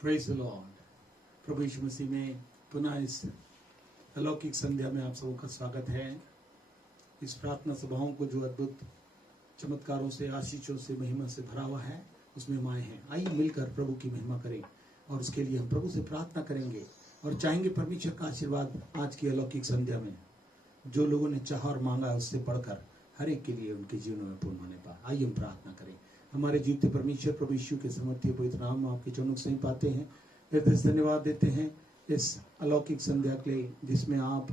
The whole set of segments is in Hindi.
Praise the lord. प्रभु यीशु मसीह में पुनः इस अलौकिक संध्या में आप सबों का स्वागत है। इस प्रार्थना सभाओं को जो अद्भुत चमत्कारों से, आशीषों से, महिमा से भरा हुआ है, उसमें हम आए हैं। आइए मिलकर प्रभु की महिमा करें और उसके लिए हम प्रभु से प्रार्थना करेंगे और चाहेंगे परमेश्वर का आशीर्वाद आज की अलौकिक संध्या में जो लोगों ने चाहा और मांगा उससे बढ़कर हर एक के लिए उनके जीवन में पूर्ण होने पाए। आइए हम प्रार्थना करें। हमारे जीवते परमेश्वर प्रभु यीशु के समर्थी पवित्र नाम में आपके चरणों से पाते हैं, हृदय से धन्यवाद देते हैं इस अलौकिक संध्या के लिए जिसमें आप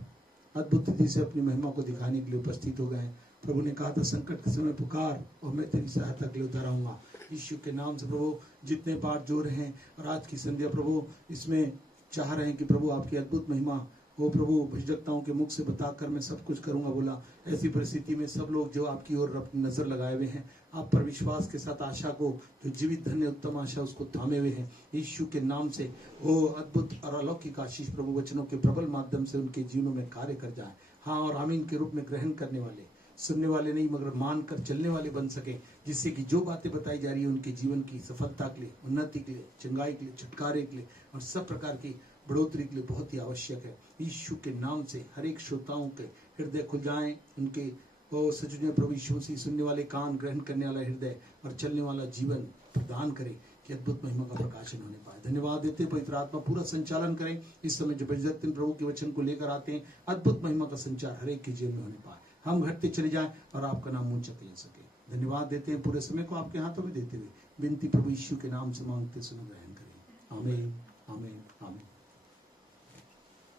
अद्भुत रीति से अपनी महिमा को दिखाने के लिए उपस्थित हो गए। प्रभु ने कहा था संकट के समय पुकार और मैं तेरी सहायता के लिए उतर आऊंगा। यीशु के नाम से प्रभु जितने पाठ जोड़ हैं और आज की संध्या प्रभु इसमें चाह रहे हैं कि प्रभु आपकी अद्भुत महिमा वो प्रभु भजकताओं के मुख से बताकर मैं सब कुछ करूंगा बोला। ऐसी परिस्थिति में सब लोग जो आपकी ओर अपनी नजर लगाए हुए हैं, आप पर विश्वास के साथ आशा को, जो जीवित धन्य उत्तम आशा उसको थामे हुए हैं, यीशु के नाम से वो अद्भुत और अलौकिक आशीष प्रभु वचनों के प्रबल माध्यम से उनके जीवनों में कार्य कर जाए। हाँ, और आमीन के रूप में ग्रहण करने वाले, सुनने वाले नहीं मगर मानकर चलने वाले बन सके, जिससे कि जो बातें बताई जा रही है उनके जीवन की सफलता के लिए, उन्नति के लिए, चंगाई के लिए, छुटकारे के लिए और सब प्रकार की बढ़ोतरी के लिए बहुत ही आवश्यक है। यीशु के नाम से हर एक श्रोताओं के हृदय खुल जाएं, उनके वो सचुने प्रभु यीशु से सुनने वाले कान, ग्रहण करने वाला हृदय और चलने वाला जीवन प्रदान करे कि अद्भुत महिमा का प्रकाशन होने पाए। धन्यवाद देते पवित्र आत्मा पूरा संचालन करें। इस समय जो बजरतिन प्रभु के वचन को लेकर आते हैं, अद्भुत महिमा का संचार हर एक के जीवन में होने पाए। हम घटते चले जाएं और आपका नाम ऊंचा ले सके। धन्यवाद देते हैं, पूरे समय को आपके हाथों में देते हुए विनती प्रभु यीशु के नाम से मांगते सुनो ग्रहण करें। आमीन, आमीन, आमीन।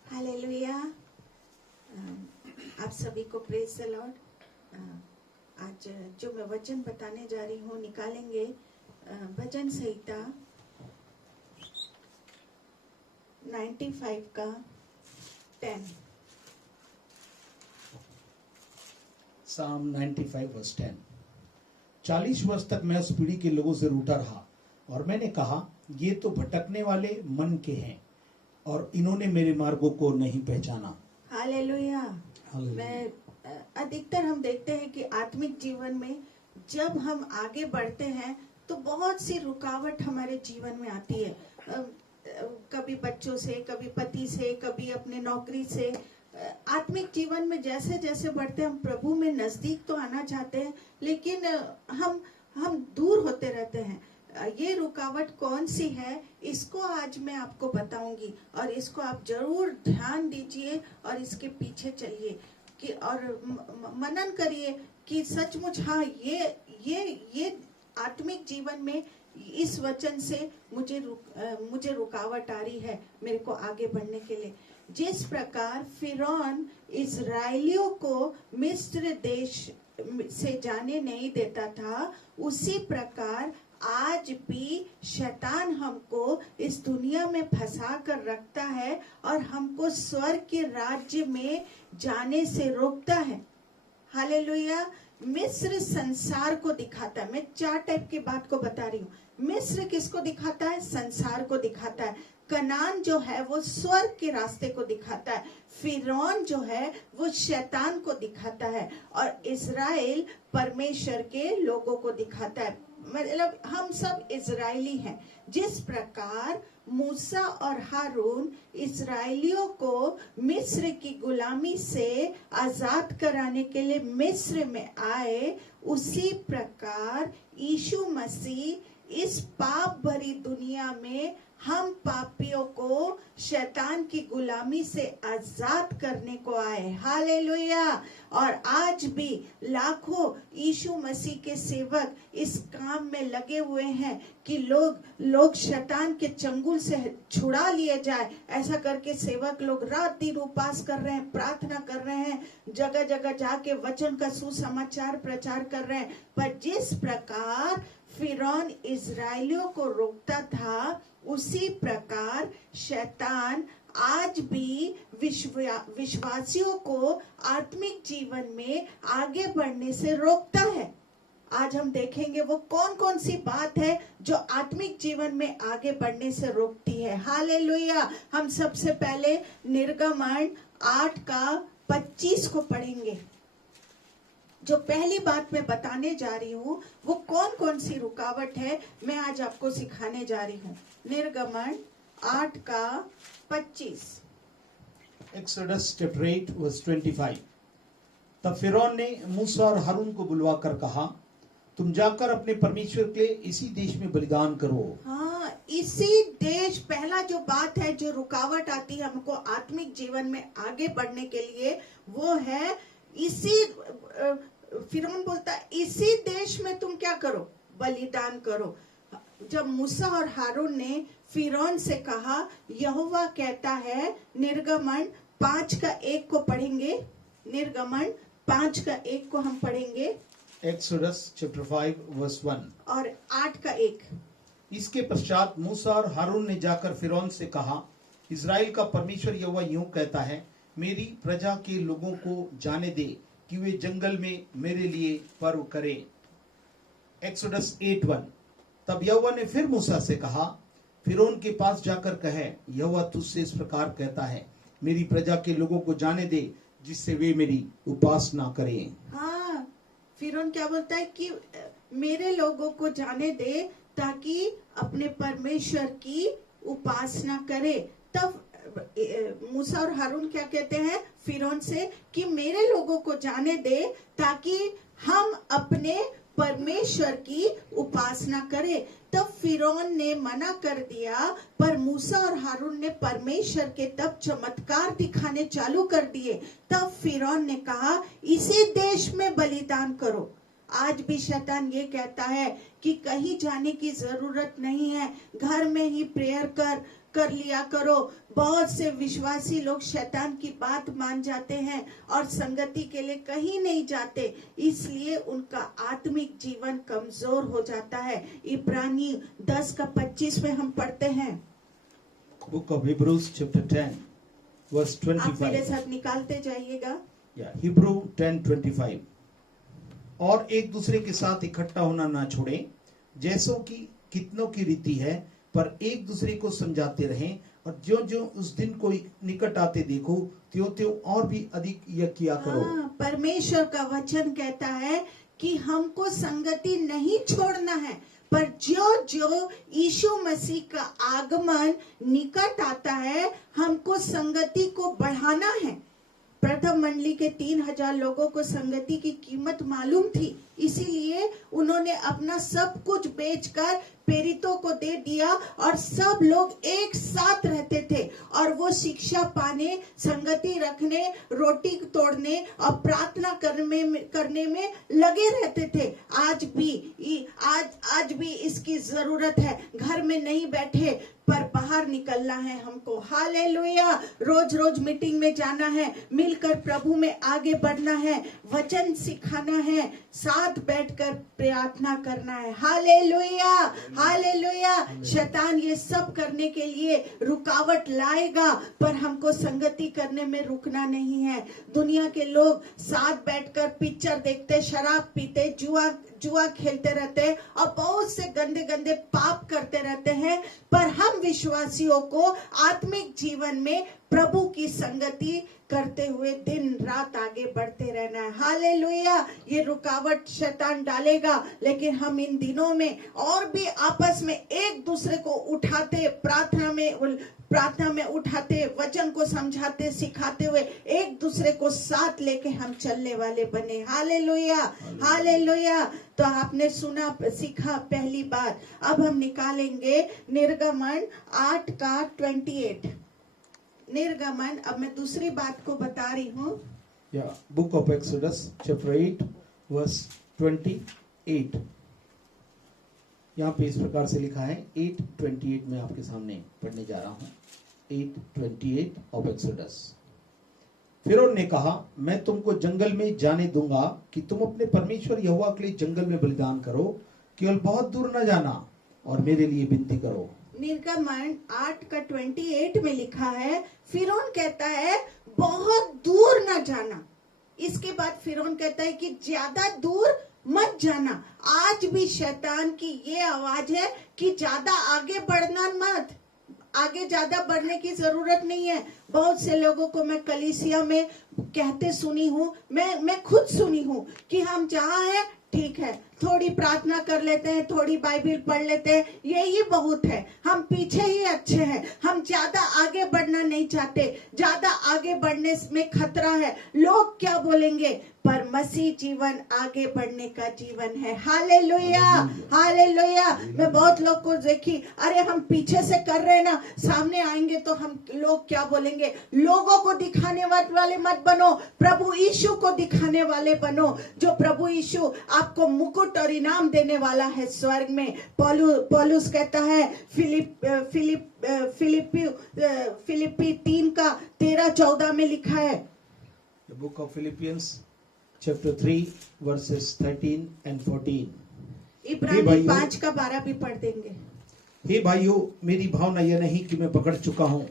हालेलुया। आप सभी को प्रेज द लॉर्ड। आज जो मैं वचन बताने जा रही हूँ निकालेंगे भजन संहिता 95 का 10। Psalm 95 verse 10। 40 वर्ष तक मैं उस पीढ़ी के लोगों से रूठा रहा और मैंने कहा ये तो भटकने वाले मन के हैं और इन्होंने मेरे मार्गों को नहीं पहचाना। हालेलुया। मैं अधिकतर हम देखते हैं कि आत्मिक जीवन में जब हम आगे बढ़ते हैं तो बहुत सी रुकावट हमारे जीवन में आती है। कभी बच्चों से, कभी पति से, कभी अपने नौकरी से। आत्मिक जीवन में जैसे जैसे बढ़ते हम प्रभु में नजदीक तो आना चाहते हैं, लेकिन हम दूर होते रहते हैं। ये रुकावट कौन सी है, इसको आज मैं आपको बताऊंगी और इसको आप जरूर ध्यान दीजिए और इसके पीछे चलिए कि और मनन करिए कि सचमुच हाँ ये आत्मिक जीवन में इस वचन से मुझे रुकावट आ रही है मेरे को आगे बढ़ने के लिए। जिस प्रकार फिरौन इजराइलियों को मिस्र देश से जाने नहीं देता था, उसी प्रकार आज भी शैतान हमको इस दुनिया में फंसा कर रखता है और हमको स्वर्ग के राज्य में जाने से रोकता है। हालेलुया। मिस्र संसार को दिखाता है। मैं 4 टाइप की बात को बता रही हूँ। मिस्र किसको दिखाता है? संसार को दिखाता है। कनान जो है वो स्वर्ग के रास्ते को दिखाता है। फिरौन जो है वो शैतान को दिखाता है और इजराइल परमेश्वर के लोगों को दिखाता है। मतलब हम सब इजरायली हैं। जिस प्रकार मूसा और हारून इजरायलियों को मिस्र की गुलामी से आजाद कराने के लिए मिस्र में आए, उसी प्रकार यीशु मसीह इस पाप भरी दुनिया में हम पापियों को शैतान की गुलामी से आजाद करने को आए। हालेलुया। और आज भी लाखों यीशु मसीह के सेवक इस काम में लगे हुए हैं कि लोग शैतान के चंगुल से छुड़ा लिए जाए। ऐसा करके सेवक लोग रात दिन उपवास कर रहे हैं, प्रार्थना कर रहे हैं, जगह जगह जाके वचन का सुसमाचार प्रचार कर रहे हैं। पर जिस प्रकार फिरौन इजराइलियों को रोकता था, उसी प्रकार शैतान आज भी विश्वासियों को आत्मिक जीवन में आगे बढ़ने से रोकता है। आज हम देखेंगे वो कौन कौन सी बात है जो आत्मिक जीवन में आगे बढ़ने से रोकती है। हालेलुया। हम सबसे पहले निर्गमन 8 का 25 को पढ़ेंगे। जो पहली बात मैं बताने जा रही हूँ वो कौन कौन सी रुकावट है, मैं आज आपको सिखाने जा रही हूँ। निर्गमन 8:25। Exodus chapter 8 verse 25। तब फिरौन ने मूसा और हारून को बुलवाकर कहा, तुम जाकर अपने परमेश्वर के लिए इसी देश में बलिदान करो। हाँ, इसी देश, पहला जो बात है जो रुकावट आती है हमको आत्मिक जीवन में आगे बढ़ने के लिए, वो है इसी, फिरौन बोलता है इसी देश में तुम क्या करो, बलिदान करो। जब मूसा और हारून ने फिरौन से कहा, यहोवा कहता है, निर्गमन 5:1 को पढ़ेंगे, निर्गमन 5:1 को हम पढ़ेंगे, Exodus chapter 5 verse 1। और 8:1। इसके पश्चात मूसा और हारून ने जाकर फिरौन से कहा, इज़राइल का परमेश्वर यहोवा यूं कहता है, मेरी प्रजा के लोगों को जाने दे कि वे जंगल में मेरे लिए पर्व करें। Exodus 8:1। तब यहोवा ने फिर मूसा से कहा, फिरौन के पास जाकर कहे, यहोवा तुझसे इस प्रकार कहता है, मेरी प्रजा के लोगों को जाने दे जिससे वे मेरी उपासना करें। हाँ, फिरौन क्या बोलता है कि मेरे लोगों को जाने दे ताकि अपने परमेश्वर की उपासना करे। तब मूसा और हारून क्या कहते हैं फिरौन से कि मेरे लोगों को जाने दे ताकि हम अपने परमेश्वर की उपासना करें। तब फिरौन ने मना कर दिया, पर मूसा और हारून ने परमेश्वर के तब चमत्कार दिखाने चालू कर दिए। तब फिरौन ने कहा, इसी देश में बलिदान करो। आज भी शैतान ये कहता है कि कहीं जाने की जरूरत नहीं है, घर में ही प्रेयर कर लिया करो। बहुत से विश्वासी लोग शैतान की बात मान जाते हैं और संगति के लिए कहीं नहीं जाते, इसलिए उनका आत्मिक जीवन कमजोर हो जाता है। इब्रानी 10:25 में हम पढ़ते हैं, book of Hebrews chapter 10 verse 25। आप मेरे साथ निकालते जाइएगा। हिब्रू 10:25। और एक दूसरे के साथ इकट्ठा होना ना छोड़े, जैसों की कितनों की रीति है, पर एक दूसरे को समझाते रहें, और जो जो उस दिन को निकट आते देखो, त्यों त्यों और भी अधिक यह किया करो। परमेश्वर का वचन कहता है कि हमको संगति नहीं छोड़ना है, पर जो जो यीशु मसीह का आगमन निकट आता है, हमको संगति को बढ़ाना है। प्रथम मंडली के 3000 लोगों को संगति की कीमत मालूम थी, इसीलिए उन्होंने अपना सब कुछ बेचकर प्रेरितों को दे दिया और सब लोग एक साथ रहते थे और वो शिक्षा पाने, संगति रखने, रोटी तोड़ने और प्रार्थना करने में लगे रहते थे। आज भी इसकी जरूरत है। घर में नहीं बैठे पर बाहर निकलना है हमको। हालेलुया। रोज रोज मीटिंग में जाना है, मिलकर प्रभु में आगे बढ़ना है, वचन सिखाना है, साथ बैठकर प्रार्थना करना है। Hallelujah, hallelujah. शैतान ये सब करने के लिए रुकावट लाएगा, पर हमको संगति करने में रुकना नहीं है। दुनिया के लोग साथ बैठकर पिक्चर देखते, शराब पीते, जुआ खेलते रहते हैं और बहुत से गंदे गंदे पाप करते रहते हैं, पर हम विश्वासियों को आत्मिक जीवन में प्रभु की संगति करते हुए दिन रात आगे बढ़ते रहना है। हालेलुया। ये रुकावट शैतान डालेगा, लेकिन हम इन दिनों में और भी आपस में एक दूसरे को उठाते, प्रार्थना में उठाते, वचन को समझाते, सिखाते हुए एक दूसरे को साथ लेके हम चलने वाले बने। Hallelujah, hallelujah. तो आपने सुना, सीखा पहली बात। अब हम निकालेंगे निर्गमन 8:28। निर्गमन, अब मैं दूसरी बात को बता रही हूँ। Book of Exodus chapter 8 verse 28। यहाँ पे इस प्रकार से लिखा है, 8:28 में आपके सामने पढ़ने जा रहा हूँ। 8:28 ऑफ एक्सोडस। फिरौन ने कहा, मैं तुमको जंगल में जाने दूंगा कि तुम अपने परमेश्वर यहोवा के लिए जंगल में बलिदान करो, केवल बहुत दूर न जाना और मेरे लिए विनती करो। निर्गमन 8:28 में लिखा है, फिरौन कहता है बहुत दूर न जाना। इसके बाद फिरौन कहता है कि ज्यादा दूर मत जाना। आज भी शैतान की ये आवाज है कि ज्यादा आगे बढ़ना मत, आगे ज्यादा बढ़ने की जरूरत नहीं है। बहुत से लोगों को मैं कलीसिया में कहते सुनी हूँ, मैं खुद सुनी हूँ कि हम जहाँ हैं ठीक है, थोड़ी प्रार्थना कर लेते हैं, थोड़ी बाइबल पढ़ लेते हैं, यही बहुत है, हम पीछे ही अच्छे हैं, हम ज्यादा आगे बढ़ना नहीं चाहते। ज्यादा आगे बढ़ने में खतरा है, लोग क्या बोलेंगे, पर मसीह जीवन आगे बढ़ने का जीवन है। Hallelujah, hallelujah. मैं बहुत लोग को देखी, अरे हम पीछे से कर रहे हैं ना, सामने आएंगे तो हम लोग क्या बोलेंगे। लोगों को दिखाने वाले मत बनो, प्रभु यीशु को दिखाने वाले बनो। जो प्रभु यीशु आपको मुकुट और इनाम देने वाला है स्वर्ग में। पौलुस कहता है फिलिप्पी 3:13-14 में लिखा है। The book of Philippians chapter 3 verses 13 and 14. इब्रानी 5:12 भी पढ़ देंगे। हे भाइयों, मेरी भावना यह नहीं कि मैं पकड़ चुका हूँ,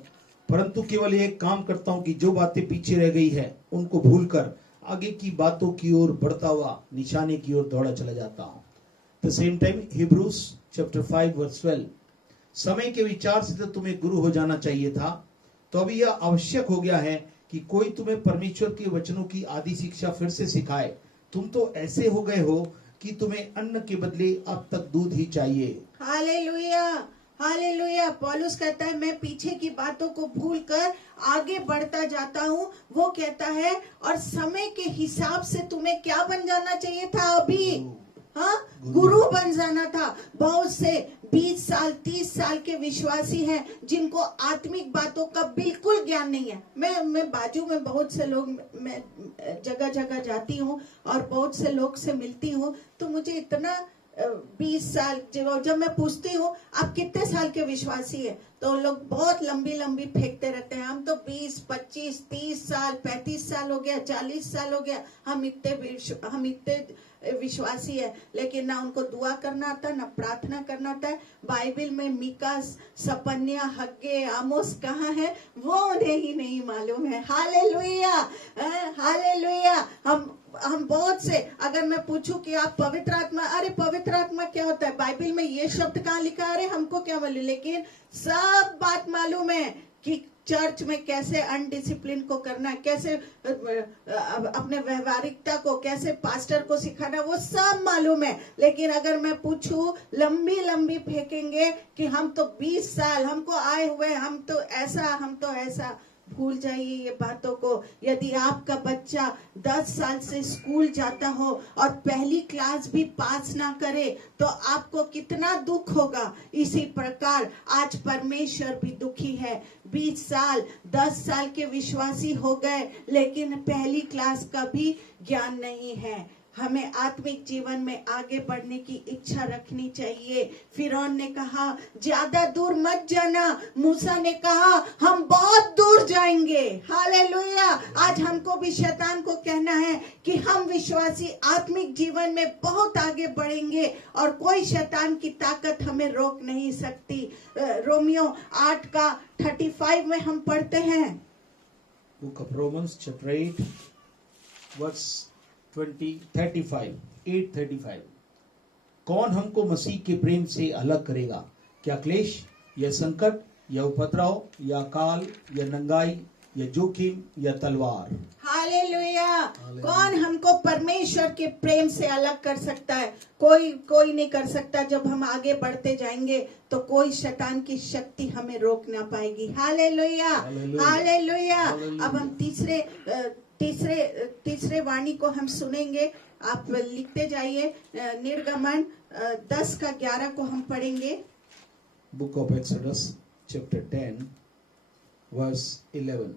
परंतु केवल एक काम करता हूँ कि जो बातें पीछे रह गई है उनको भूलकर आगे की बातों की ओर बढ़ता हुआ निशाने की ओर दौड़ा चला जाता हूँ। The same time Hebrews chapter 5 verse 12. समय के विचार से तो तुम्हें गुरु हो जाना चाहिए था, तो अभी यह आवश्यक हो गया है कि कोई तुम्हें परमेश्वर के वचनों की आदि शिक्षा फिर से सिखाए। तुम तो ऐसे हो गए हो कि तुम्हें अन्न के बदले अब तक दूध ही चाहिए। Hallelujah, hallelujah. पौलुस कहता है मैं पीछे की बातों को भूलकर आगे बढ़ता जाता हूँ। वो कहता है और समय के हिसाब से तुम्हें क्या बन जाना चाहिए था अभी, हाँ, गुरु बन जाना था। बहुत से 20 साल 30 साल के विश्वासी हैं जिनको आत्मिक बातों का बिल्कुल ज्ञान नहीं है। मैं बाजू में बहुत से लोग, मैं जगह जगह जाती हूँ और बहुत से लोग से मिलती हूँ, तो मुझे इतना 20 साल जब मैं पूछती हूँ आप कितने साल के विश्वासी है, तो लोग बहुत लंबी फेंकते रहते हैं। हम तो 20, 25, 30 साल, 35 साल हो गया, 40 साल हो गया, हम इतने विश्वासी है। लेकिन ना उनको दुआ करना आता, ना प्रार्थना करना आता है। बाइबल में मीका, सपन्या, हग्गे, आमोस कहाँ है वो उन्हें ही नहीं मालूम है। Hallelujah, hallelujah. हम बहुत से, अगर मैं पूछूं कि आप पवित्र आत्मा, अरे पवित्र आत्मा क्या होता है, बाइबल में ये शब्द कहाँ लिखा है, अरे हमको क्या मालूम। लेकिन सब बात मालूम है कि चर्च में कैसे अनडिसिप्लिन को करना, कैसे अपने व्यवहारिकता को, कैसे पास्टर को सिखाना, वो सब मालूम है। लेकिन अगर मैं पूछूं, लंबी फेंकेंगे कि हम तो 20 साल हमको आए हुए, हम तो ऐसा। भूल जाइए ये बातों को। यदि आपका बच्चा 10 साल से स्कूल जाता हो और पहली क्लास भी पास ना करे तो आपको कितना दुख होगा। इसी प्रकार आज परमेश्वर भी दुखी है। 20 साल 10 साल के विश्वासी हो गए लेकिन पहली क्लास का भी ज्ञान नहीं है। हमें आत्मिक जीवन में आगे बढ़ने की इच्छा रखनी चाहिए। फिरौन ने कहा ज्यादा दूर मत जाना, मूसा ने कहा हम बहुत दूर जाएंगे। हालेलुया। आज हमको भी शैतान को कहना है कि हम विश्वासी आत्मिक जीवन में बहुत आगे बढ़ेंगे और कोई शैतान की ताकत हमें रोक नहीं सकती। रोमियो 8:35 में हम पढ़ते हैं। Book of Romans chapter 8 verse 8:35। कौन हमको मसीह के प्रेम से अलग करेगा? क्या क्लेश या संकट या उपद्रव या काल या नंगाई या जोखिम या तलवार? हालेलुया। कौन हमको परमेश्वर के प्रेम से अलग कर सकता है? कोई नहीं कर सकता। जब हम आगे बढ़ते जाएंगे तो कोई शैतान की शक्ति हमें रोक ना पाएगी। Hallelujah, hallelujah. अब हम तीसरे वाणी को हम सुनेंगे। आप लिखते जाइए। निर्गमन 10:11 को हम पढ़ेंगे। Book of Exodus chapter 10 verse 11।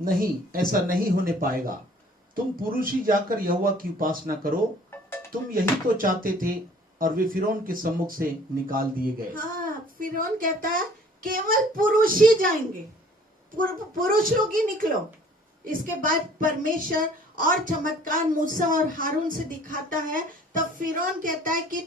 नहीं, ऐसा नहीं होने पाएगा। तुम पुरुष ही जाकर यहोवा की उपासना करो। तुम यही तो चाहते थे और वे फिरौन के सम्मुख से निकाल दिए गए। हाँ, फिरौन कहता है केवल पुरुष ही जाएंगे, पुरुष लोग ही निकलो। इसके बाद परमेश्वर और चमत्कार मूसा और हारून से दिखाता है। तब फिरौन कहता है कि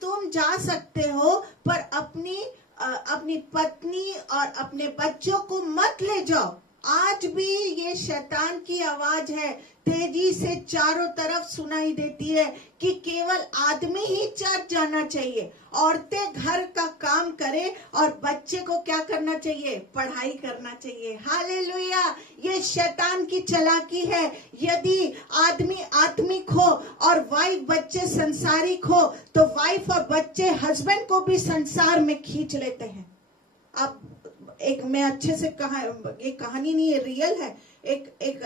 तुम जा सकते हो पर अपनी पत्नी और अपने बच्चों को मत ले जाओ। आज भी ये शैतान की आवाज है तेजी से चारों तरफ सुनाई देती है कि केवल आदमी ही चर्च जाना चाहिए, औरतें घर का काम करे और बच्चे को क्या करना चाहिए, पढ़ाई करना चाहिए। हालेलुया। ये शैतान की चालाकी है। यदि आदमी आत्मिक हो और वाइफ बच्चे संसारिक हो तो वाइफ और बच्चे हस्बैंड को भी संसार में खींच लेते हैं। अब एक मैं अच्छे से ये कहानी नहीं है, रियल है। एक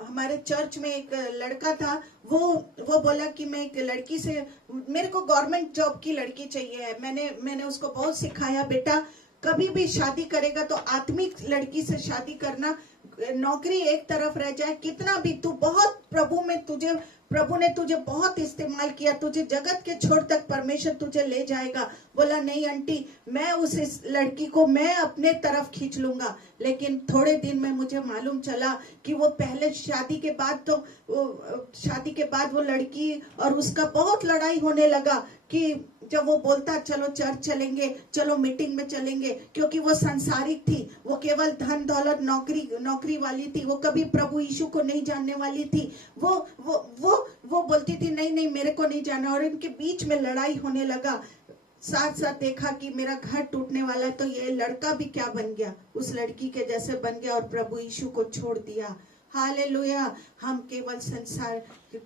हमारे चर्च में एक लड़का था, वो बोला कि मैं एक लड़की से, मेरे को गवर्नमेंट जॉब की लड़की चाहिए। मैंने उसको बहुत सिखाया, बेटा कभी भी शादी करेगा तो आत्मिक लड़की से शादी करना, नौकरी एक तरफ रह जाए। कितना भी तू बहुत प्रभु ने तुझे बहुत इस्तेमाल किया, तुझे जगत के छोर तक परमेश्वर तुझे ले जाएगा। बोला नहीं आंटी, मैं इस लड़की को मैं अपने तरफ खींच लूंगा। लेकिन थोड़े दिन में मुझे मालूम चला कि वो पहले शादी के बाद वो लड़की और उसका बहुत लड़ाई होने लगा कि जब वो बोलता चलो चर्च चलेंगे, चलो मीटिंग में चलेंगे, क्योंकि वो संसारिक थी, वो केवल धन दौलत नौकरी वाली थी, वो कभी प्रभु यीशु को नहीं जानने वाली थी। वो बोलती थी नहीं मेरे को नहीं जाना, और इनके बीच में लड़ाई होने लगा। साथ साथ देखा कि मेरा घर टूटने वाला है, तो ये लड़का भी क्या बन गया, उस लड़की के जैसे बन गया और प्रभु यीशु को छोड़ दिया। हालेलुया। हम केवल संसार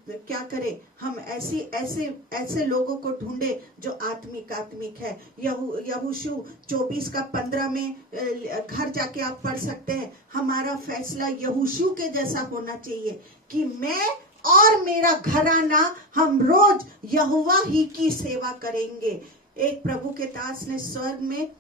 क्या करें, हम ऐसे लोगों को ढूंढे जो आत्मिक है। यहोशू 24:15 में घर जाके आप पढ़ सकते हैं, हमारा फैसला यहोशू के जैसा होना चाहिए कि मैं और मेरा घराना हम रोज यहोवा ही की सेवा करेंगे। एक प्रभु के दास ने स्वर्ग में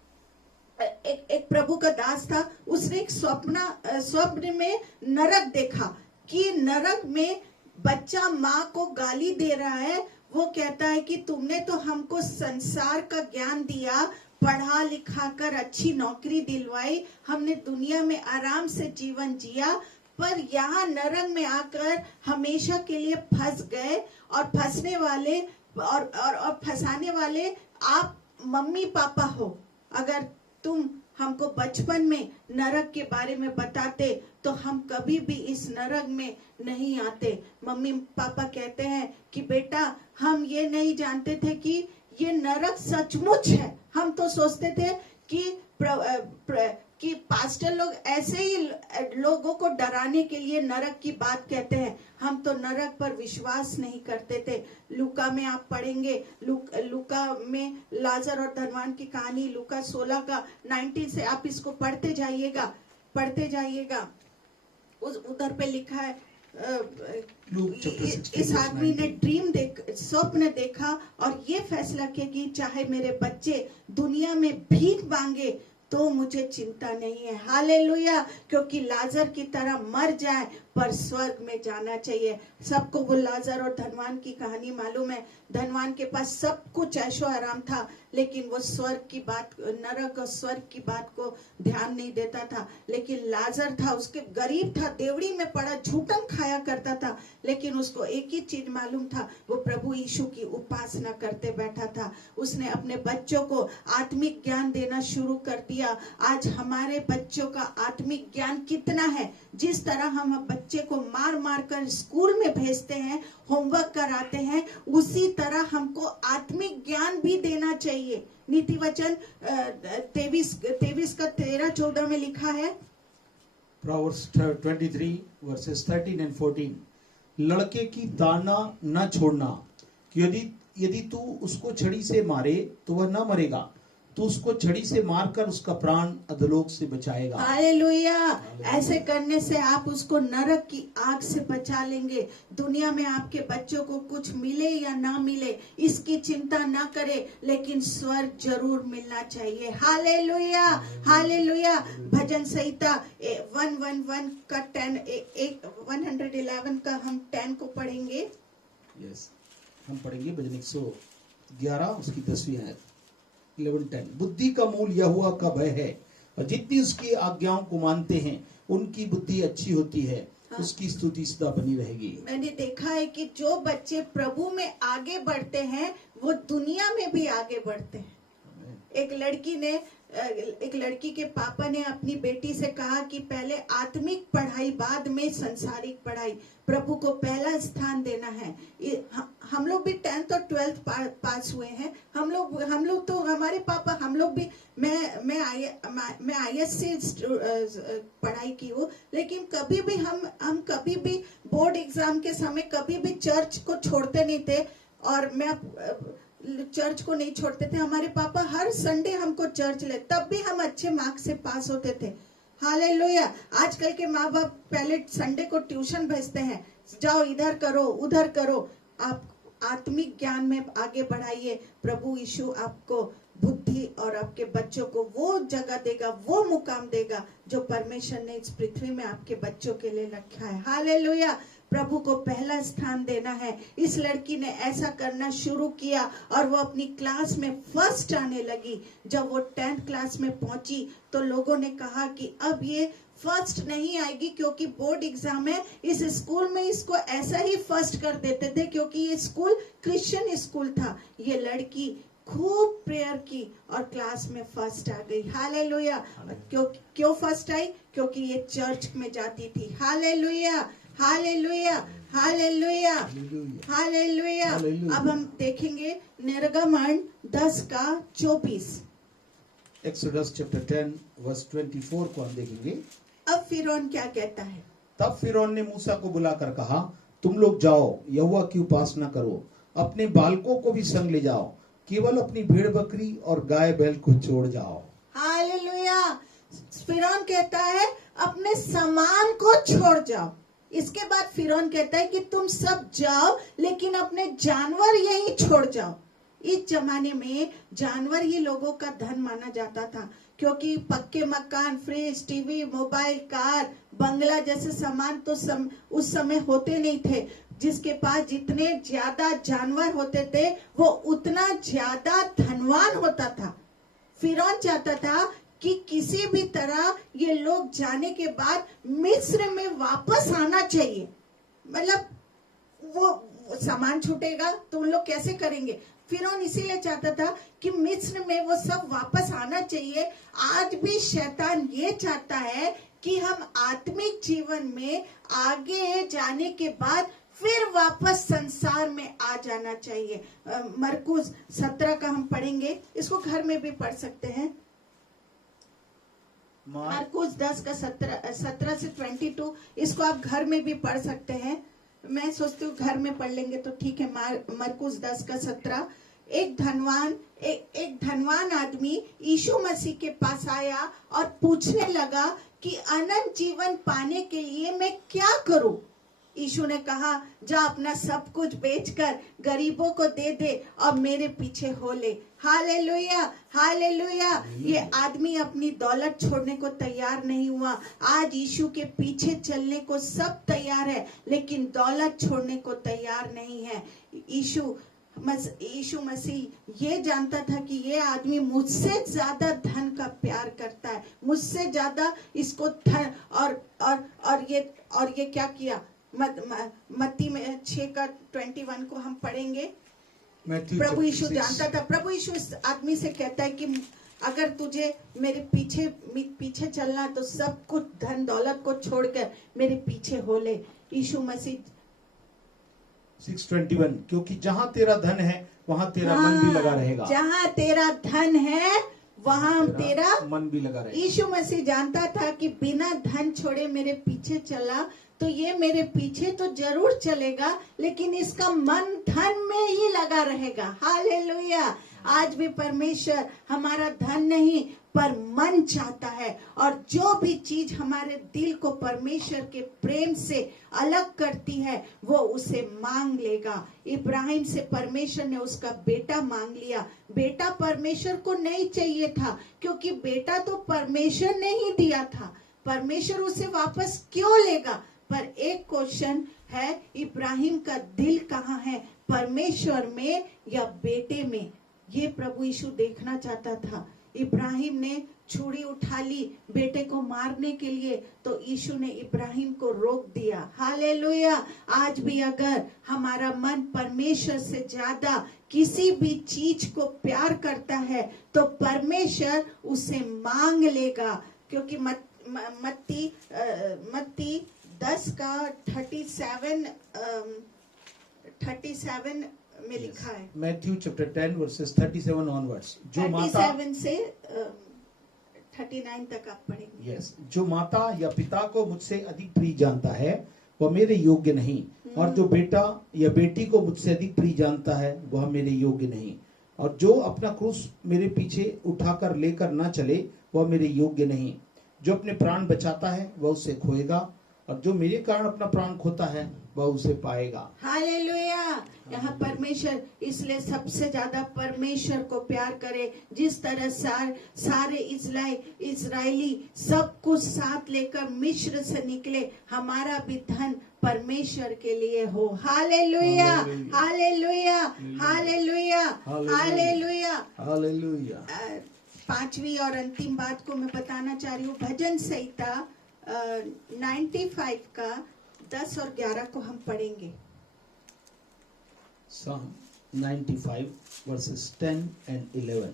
एक प्रभु का दास था, उसने एक स्वप्न में नरक देखा कि नरक में बच्चा माँ को गाली दे रहा है। वो कहता है कि तुमने तो हमको संसार का ज्ञान दिया, पढ़ा लिखा कर अच्छी नौकरी दिलवाई, हमने दुनिया में आराम से जीवन जिया, पर यहाँ नरक में आकर हमेशा के लिए फंस गए। और फंसने वाले और फंसाने वाले आप मम्मी पापा हो। अगर तुम हमको बचपन में नरक के बारे में बताते तो हम कभी भी इस नरक में नहीं आते। मम्मी पापा कहते हैं कि बेटा हम ये नहीं जानते थे कि ये नरक सचमुच है। हम तो सोचते थे कि पास्टर लोग ऐसे ही लोगों को डराने के लिए नरक की बात कहते हैं। हम तो नरक पर विश्वास नहीं करते थे। लूका में आप पढ़ेंगे, लूका में लाजर और धनवान की कहानी, लूका 16:19 से आप इसको पढ़ते जाइएगा। उधर पे लिखा है इस आदमी ने स्वप्न देखा और ये फैसला किया कि चाहे मेरे बच्चे दुनिया में भीख मांगे तो मुझे चिंता नहीं है। हालेलुया। क्योंकि लाजर की तरह मर जाए पर स्वर्ग में जाना चाहिए। सबको वो लाजर और धनवान की कहानी मालूम है। धनवान के पास सब कुछ ऐशो आराम था, लेकिन वो स्वर्ग की बात, नरक और स्वर्ग की बात को ध्यान नहीं देता था। लेकिन लाजर था, उसके गरीब था, देवड़ी में पड़ा, झूठन खाया करता था, लेकिन उसको एक ही चीज मालूम था, वो प्रभु यीशु की उपासना करते बैठा था। उसने अपने बच्चों को आत्मिक ज्ञान देना शुरू कर दिया। आज हमारे बच्चों का आत्मिक ज्ञान कितना है? जिस तरह हम बच्चे को मार मार कर स्कूल में भेजते हैं, होमवर्क कराते हैं, उसी तरह हमको आत्मिक ज्ञान भी देना चाहिए। नीति वचन 23:13-14 में लिखा है, Proverbs 23 verses 13 and 14, लड़के की ताड़ना न छोड़ना, यदि तू उसको छड़ी से मारे तो वह न मरेगा, तू उसको छड़ी से मारकर उसका प्राण अधोलोक से बचाएगा। हालेलुया। ऐसे करने से आप उसको नरक की आग से बचा लेंगे। दुनिया में आपके बच्चों को कुछ मिले या ना मिले इसकी चिंता ना करे, लेकिन स्वर्ग जरूर मिलना चाहिए। Hallelujah, hallelujah. भजन संहिता 111 का 111 का हम 10 को पढ़ेंगे। यस, हम पढ़ेंगे भजन 111 उसकी 10वीं आयत 11:10। बुद्धि का मूल यहोवा का भय है, और जितनी उसकी आज्ञाओं को मानते हैं उनकी बुद्धि अच्छी होती है। हाँ। उसकी स्तुति सदा बनी रहेगी। मैंने देखा है कि जो बच्चे प्रभु में आगे बढ़ते हैं वो दुनिया में भी आगे बढ़ते हैं। एक लड़की ने एक लड़की के पापा ने अपनी बेटी से कहा कि पहले आत्मिक पढ़ाई, बाद में संसारिक पढ़ाई, प्रभु को पहला स्थान देना है। हम लोग भी 10th और 12th पास हुए हैं। हम लोग तो, हमारे पापा, हम लोग भी, मैं IS से पढ़ाई की हूँ, लेकिन कभी भी हम कभी भी बोर्ड एग्जाम के समय कभी भी चर्च को छोड़ते नहीं थे, और मैं चर्च को नहीं छोड़ते थे। हमारे पापा हर संडे हमको चर्च ले, तब भी हम अच्छे मार्क्स से पास होते थे। हालेलुया। आजकल के माँ बाप पहले संडे को ट्यूशन भेजते हैं, जाओ इधर करो उधर करो। आप आत्मिक ज्ञान में आगे बढ़ाइए। प्रभु यीशु आपको बुद्धि और आपके बच्चों को वो जगह देगा, वो मुकाम देगा जो परमेश्वर ने इस पृथ्वी में आपके बच्चों के लिए रखा है। हालेलुया। प्रभु को पहला स्थान देना है। इस लड़की ने ऐसा करना शुरू किया और वो अपनी क्लास में फर्स्ट आने लगी। जब वो 10th क्लास में पहुंची तो लोगों ने कहा कि अब ये फर्स्ट नहीं आएगी, क्योंकि बोर्ड एग्जाम है। इस स्कूल में इसको ऐसा ही फर्स्ट कर देते थे, क्योंकि ये स्कूल क्रिश्चियन स्कूल था। ये लड़की खूब प्रेयर की और क्लास में फर्स्ट आ गई। हालेलुया। क्यों फर्स्ट आई? क्योंकि ये चर्च में जाती थी। Hallelujah, hallelujah, hallelujah, hallelujah. अब हम देखेंगे निर्गमन 10:24। एक्सोडस चैप्टर 10 वर्स 24 को हम देखेंगे। अब फिरौन क्या कहता है? तब फिरौन ने मूसा को बुलाकर कहा, तुम लोग जाओ, यहोवा की उपासना करो, अपने बालकों को भी संग ले जाओ, केवल अपनी भेड़ बकरी और गाय बैल को छोड़ जाओ। हालेलुया। फिरौन कहता है अपने सामान को छोड़ जाओ। इसके बाद फिरौन कहता है कि तुम सब जाओ, लेकिन अपने जानवर यहीं छोड़ जाओ। इस जमाने में जानवर ही लोगों का धन माना जाता था, क्योंकि पक्के मकान, फ्रिज, टीवी, मोबाइल, कार, बंगला जैसे सामान तो उस समय होते नहीं थे। जिसके पास जितने ज्यादा जानवर होते थे वो उतना ज्यादा धनवान होता था। फिरौन चाहता था कि किसी भी तरह ये लोग जाने के बाद मिस्र में वापस आना चाहिए। मतलब वो सामान छूटेगा तो उन लोग कैसे करेंगे? फिरौन इसीलिए चाहता था कि मिस्र में वो सब वापस आना चाहिए। आज भी शैतान ये चाहता है कि हम आत्मिक जीवन में आगे जाने के बाद फिर वापस संसार में आ जाना चाहिए। मरकुस 17 का हम पढ़ेंगे, इसको घर में भी पढ़ सकते हैं। मरकुस 10 का 17 से 22, इसको आप घर में भी पढ़ सकते हैं। मैं सोचती हूँ घर में पढ़ लेंगे तो ठीक है। मरकुस 10 का 17। एक धनवान आदमी यीशु मसीह के पास आया और पूछने लगा कि अनंत जीवन पाने के लिए मैं क्या करूं? यीशु ने कहा, जा अपना सब कुछ बेचकर गरीबों को दे दे और मेरे पीछे हो ले। Hallelujah, hallelujah. ये आदमी अपनी दौलत छोड़ने को तैयार नहीं हुआ। आज यीशु के पीछे चलने को सब तैयार है, लेकिन दौलत छोड़ने को तैयार नहीं है। यीशु मसीह ये जानता था कि ये आदमी मुझसे ज्यादा धन का प्यार करता है, मुझसे ज्यादा इसको धन और ये क्या किया? मत्ती में 6:21 को हम पढ़ेंगे। प्रभु यीशु जानता था। प्रभु यीशु इस आदमी से कहता है कि अगर तुझे मेरे पीछे चलना तो सब कुछ धन दौलत को छोड़कर मेरे पीछे हो ले। यीशु मसीह 6:21, क्योंकि जहाँ तेरा धन है वहाँ तेरा मन भी लगा रहेगा। जहाँ तेरा धन है वहाँ तेरा मन भी लगा रहेगा। यीशु मसीह जानता था कि बिना धन छोड़े मेरे पीछे चला तो ये मेरे पीछे तो जरूर चलेगा, लेकिन इसका मन धन में ही लगा रहेगा। हालेलुया। आज भी परमेश्वर हमारा धन नहीं पर मन चाहता है, और जो भी चीज हमारे दिल को परमेश्वर के प्रेम से अलग करती है वो उसे मांग लेगा। इब्राहिम से परमेश्वर ने उसका बेटा मांग लिया। बेटा परमेश्वर को नहीं चाहिए था, क्योंकि बेटा तो परमेश्वर ने ही दिया था। परमेश्वर उसे वापस क्यों लेगा? पर एक क्वेश्चन है, इब्राहिम का दिल कहाँ है, परमेश्वर में या बेटे में? ये प्रभु यीशु देखना चाहता था। इब्राहिम ने छुरी उठा ली बेटे को मारने के लिए, तो यीशु ने इब्राहिम को रोक दिया। हालेलुया। आज भी अगर हमारा मन परमेश्वर से ज्यादा किसी भी चीज को प्यार करता है तो परमेश्वर उसे मांग लेगा, क्योंकि मत्ती 10 का 37 में लिखा है। Matthew chapter 10 verses 37 onwards. जो माता 37 से 39 तक आप पढ़ेंगे। यस, जो माता या पिता को मुझसे अधिक प्रिय जानता है वह मेरे योग्य नहीं, और जो बेटा या बेटी को मुझसे अधिक प्रिय जानता है वह मेरे योग्य नहीं, और जो अपना क्रूस मेरे पीछे उठाकर लेकर ना चले वह मेरे योग्य नहीं। जो अपने प्राण बचाता है वह उसे खोएगा, और जो मेरे कारण अपना प्राण खोता है वह उसे पाएगा। हालेलुया। यहाँ परमेश्वर, इसलिए सबसे ज्यादा परमेश्वर को प्यार करे। जिस तरह सारे इजरायली सब कुछ साथ लेकर मिस्र से निकले, हमारा भी धन परमेश्वर के लिए हो। Hallelujah, hallelujah, hallelujah, hallelujah, hallelujah. पांचवी और अंतिम बात को मैं बताना चाह रही हूँ। भजन संहिता 95 का 10 और 11 को हम पढ़ेंगे। Psalm 95 verses 10 and 11।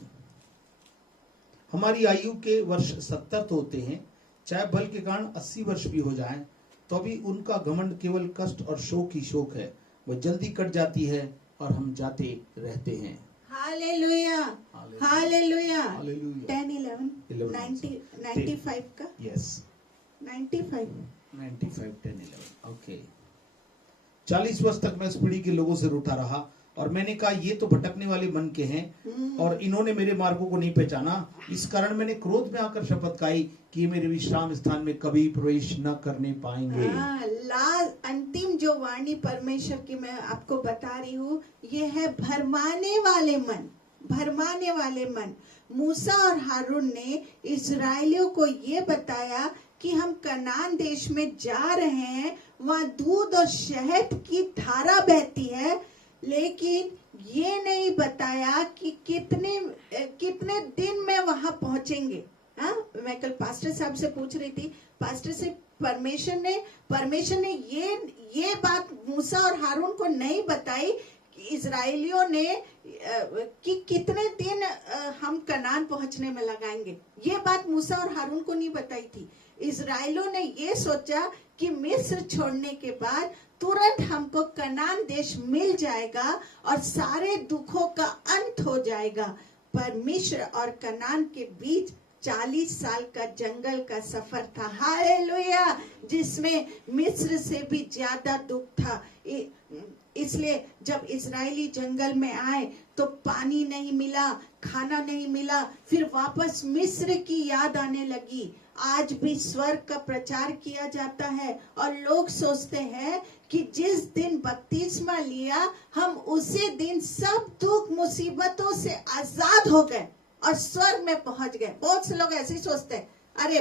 हमारी आयु के वर्ष 70 तो होते हैं, चाहे बल के कारण 80 वर्ष भी हो जाएं, तो भी उनका घमंड केवल कष्ट और शोक ही शोक है। वह जल्दी कट जाती है और हम जाते रहते हैं। Hallelujah, hallelujah. 10, 11, 95 का। यस, 95, 10, 11। ओके। 40 वर्ष तक मैं इस पीढ़ी के लोगों से रूठा रहा, और मैंने कहा ये तो भटकने वाले मन के हैं, और इन्होंने मेरे मार्गों को नहीं पहचाना। इस कारण मैंने क्रोध में आकर शपथ खाई कि मेरे विश्राम स्थान में कभी प्रवेश न करने पाएंगे। अंतिम जो वाणी परमेश्वर की मैं आपको बता रही हूँ, ये है भरमाने वाले मन, भरमाने वाले मन। मूसा और हारून ने इजरायलियों को ये बताया कि हम कनान देश में जा रहे हैं, वहाँ दूध और शहद की धारा बहती है, लेकिन ये नहीं बताया कि कितने दिन में वहां पहुंचेंगे। हाँ, मैं कल पास्टर साहब से पूछ रही थी, पास्टर से परमेश्वर ने ये बात मूसा और हारून को नहीं बताई कि इजरायलियों ने कि कितने दिन हम कनान पहुंचने में लगाएंगे। ये बात मूसा और हारून को नहीं बताई थी। इजरायलियों ने ये सोचा कि मिस्र छोड़ने के बाद तुरंत हमको कनान देश मिल जाएगा और सारे दुखों का अंत हो जाएगा। पर मिस्र और कनान के बीच 40 साल का जंगल का सफर था। हालेलुया, जिसमें मिस्र से भी ज्यादा दुख था। इसलिए जब इजरायली जंगल में आए तो पानी नहीं मिला, खाना नहीं मिला, फिर वापस मिस्र की याद आने लगी। आज भी स्वर्ग का प्रचार किया जाता है और लोग सोचते हैं कि जिस दिन बपतिस्मा लिया हम उसी दिन सब दुख मुसीबतों से आजाद हो गए और स्वर्ग में पहुंच गए। बहुत से लोग ऐसे ही सोचते हैं, अरे